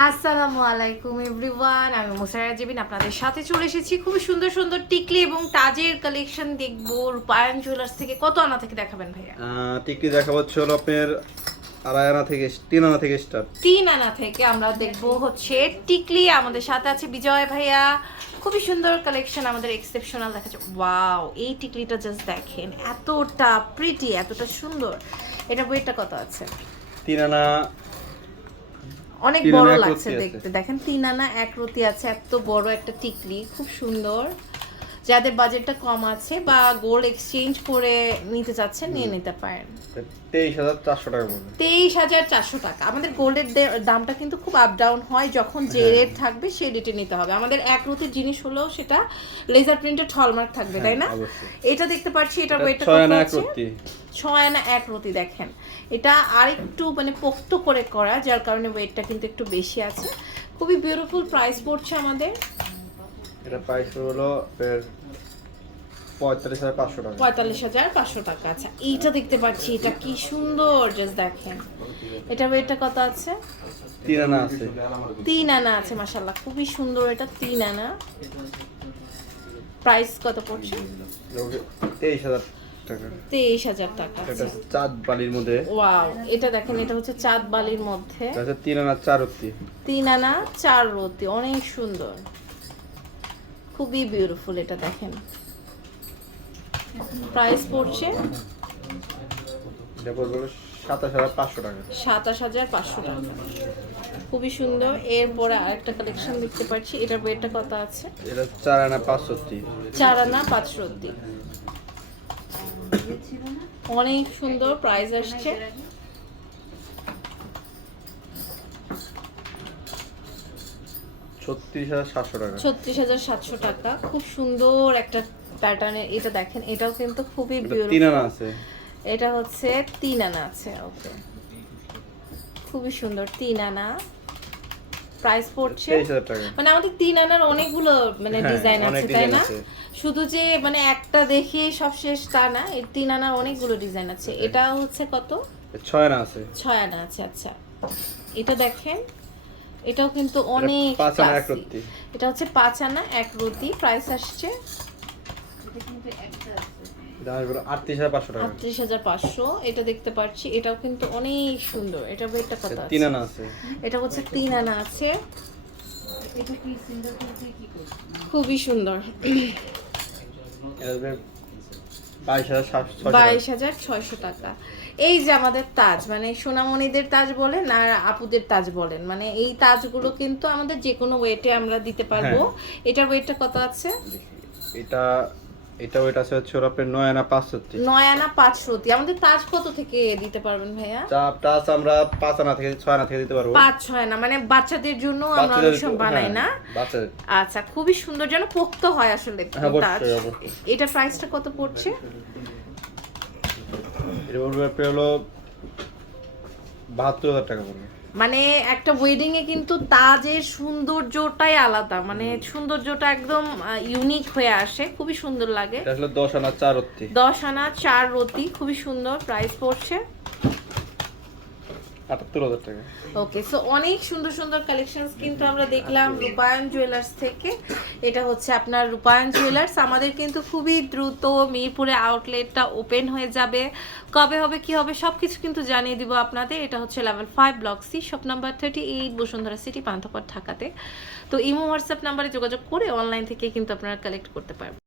আসসালামু আলাইকুম এভরিওয়ান আমি মুসারা জেবিন আপনাদের সাথে চলে এসেছি। খুবই সুন্দর সুন্দর টিকলি এবং তাজের কালেকশন দেখব রূপায়ণ জুয়েলার্স থেকে। কত আনা থেকে দেখাবেন ভাইয়া? টিকলি দেখা হচ্ছে হলো আপনার আড়াই আনা থেকে তিন আনা থেকে স্টার্ট তিন আনা থেকে আমরা দেখব হচ্ছে টিকলি। আমাদের সাথে আছে বিজয় ভাইয়া। খুবই সুন্দর কালেকশন আমাদের এক্সেপশনাল দেখা যাচ্ছে ওয়াও এই টিকলিটা জাস্ট দেখেন এতটা প্রিটি এতটা সুন্দর। এটা বইটা কত আছে? তিন আনা অনেক বড় লাগছে দেখতে। দেখেন তিন আনা এক রতি আছে এত বড় একটা টিকলি খুব সুন্দর। যাদের বাজেটটা কম আছে বা গোল্ড এক্সচেঞ্জ করে নিতে চাচ্ছেন নিয়ে নিতে পারেন। তেইশ হাজার চারশো টাকা তেইশ হাজার চারশো টাকা। আমাদের গোল্ডের দামটা কিন্তু খুব আপ ডাউন হয় যখন যে হ্যাঁ। রেট থাকবে সেই রেটে নিতে হবে। আমাদের এক রতির জিনিস হলেও সেটা লেজার প্রিন্টেড হলমার্ক থাকবে তাই না? হ্যাঁ, এটা দেখতে পাচ্ছি এটা এটা ওয়েটটা কত আছে? ছয় আনা এক রতি দেখেন। এটা আরেকটু মানে পোক্ত করে করা যার কারণে ওয়েটটা কিন্তু একটু বেশি আছে। খুবই বিউটিফুল প্রাইস পড়ছে আমাদের। এটা প্রাইস হলো পঁয়তাল্লিশ হাজার পাঁচশো টাকা। পঁয়তাল্লিশ হাজার পাঁচশো টাকা। আচ্ছা এইটা দেখতে পাচ্ছি এটা কি সুন্দর জাস্ট দেখেন। এটা ওয়েটটা কত আছে? তিন আনা আছে। তিন আনা আছে মাসাল্লাহ খুবই সুন্দর এটা তিন আনা। প্রাইস কত পড়ছে? তেইশ হাজার। টাকা। তেইশ হাজার টাকা এটা চাঁদ বালির মধ্যে। ওয়াও এটা দেখেন এটা হচ্ছে চাঁদ বালির মধ্যে। হচ্ছে তিন আনা চার রত্তি তিন আনা চার রতি অনেক সুন্দর। খুবই বিউটিফুল এটা দেখেন। প্রাইস পড়ছে? সাতাশ হাজার পাঁচশো টাকা। সাতাশ হাজার পাঁচশো টাকা। খুবই সুন্দর। এরপরে আরেকটা কালেকশন দেখতে পাচ্ছি। এটার ওয়েটটা কত আছে? এটা চার আনা পাঁচ রত্তি চার আনা পাঁচ রতি অনেক সুন্দর প্রাইস আসছে। ছত্রিশ হাজার সাতশো টাকা। খুব সুন্দর একটা প্যাটার্নের এটা দেখেন এটাও কিন্তু খুবই আছে। এটা হচ্ছে তিন আনা আছে ওকে খুবই সুন্দর তিন আনা। প্রাইস পড়ছে। মানে আমাদের তিন আনার অনেকগুলো মানে হ্যাঁ, ডিজাইন আছে তাই না? শুধু যে মানে একটা দেখে সব শেষ তা না এই তিন আনার অনেকগুলো ডিজাইন আছে। এটা হচ্ছে কত? ছয় আনা আছে। ছয় আনা আছে আচ্ছা। এটা দেখেন এটাও কিন্তু অনেক। এটা হচ্ছে পাঁচ আনা এক রতি প্রাইস আসছে। এটা আসবে আটত্রিশ হাজার পাঁচশো টাকা। আটত্রিশ হাজার পাঁচশো এটা দেখতে পাচ্ছি এটাও কিন্তু অনেক সুন্দর এটা ওয়েটটা কত তিন আনা আছে। এটা হচ্ছে তিন আনা আছে। খুবই সুন্দর। বাইশ হাজার ছয়শো টাকা। বাইশ হাজার ছয়শো টাকা। এই যে আমাদের তাজ মানে সোনামণিদের তাজ বলেন আর আপুদের তাজ বলেন মানে এই তাজগুলো কিন্তু আমাদের যে কোনো ওয়েটে আমরা দিতে পারব। হ্যাঁ। এটার ওয়েটটা কত আছে? এটা এটা ওইটা আছে হচ্ছে ওর আপনার নয় আনা পাঁচ রত্তি নয় আনা পাঁচ রতি আমাদের তাজ কত থেকে দিতে পারবেন ভাইয়া? চাপ টাচ আমরা পাঁচ আনা থেকে ছয় আনা থেকে দিতে পারব। পাঁচ ছয় আনা। মানে বাচ্চাদের জন্য আমরা অনেক সময় বানাই হ্যাঁ, না। বাচ্চাদের। আচ্ছা খুবই সুন্দর যেন পোক্ত হয় আসলে হ্যাঁ, তাজ। এটা প্রাইসটা কত পড়ছে? এটা পড়বে আপনার হলো বাহাত্তর হাজার টাকা পড়বে। মানে একটা ওয়েডিং এ কিন্তু তাজের সৌন্দর্যটাই আলাদা। মানে সৌন্দর্যটা একদম ইউনিক হয়ে আসে। খুবই সুন্দর লাগে। আসলে দশ আনা চার রতি দশ আনা চার রতি খুবই সুন্দর প্রাইস পড়ছে। আটাত্তর হাজার টাকা। ওকে সো অনেক সুন্দর সুন্দর কালেকশনস কিন্তু আমরা দেখলাম রূপায়ণ জুয়েলার্স থেকে। এটা হচ্ছে আপনার রূপায়ণ জুয়েলার্স আমাদের কিন্তু খুবই দ্রুত মিরপুরে আউটলেটটা ওপেন হয়ে যাবে। কবে হবে, কি হবে সব কিছু কিন্তু জানিয়ে দিব আপনাদের। এটা হচ্ছে level five block C shop number thirty eight Bashundhara city Panthapath ঢাকাতে। তো ইমো হোয়াটসঅ্যাপ নাম্বারে যোগাযোগ করে অনলাইন থেকে কিন্তু আপনারা কালেক্ট করতে পারবেন।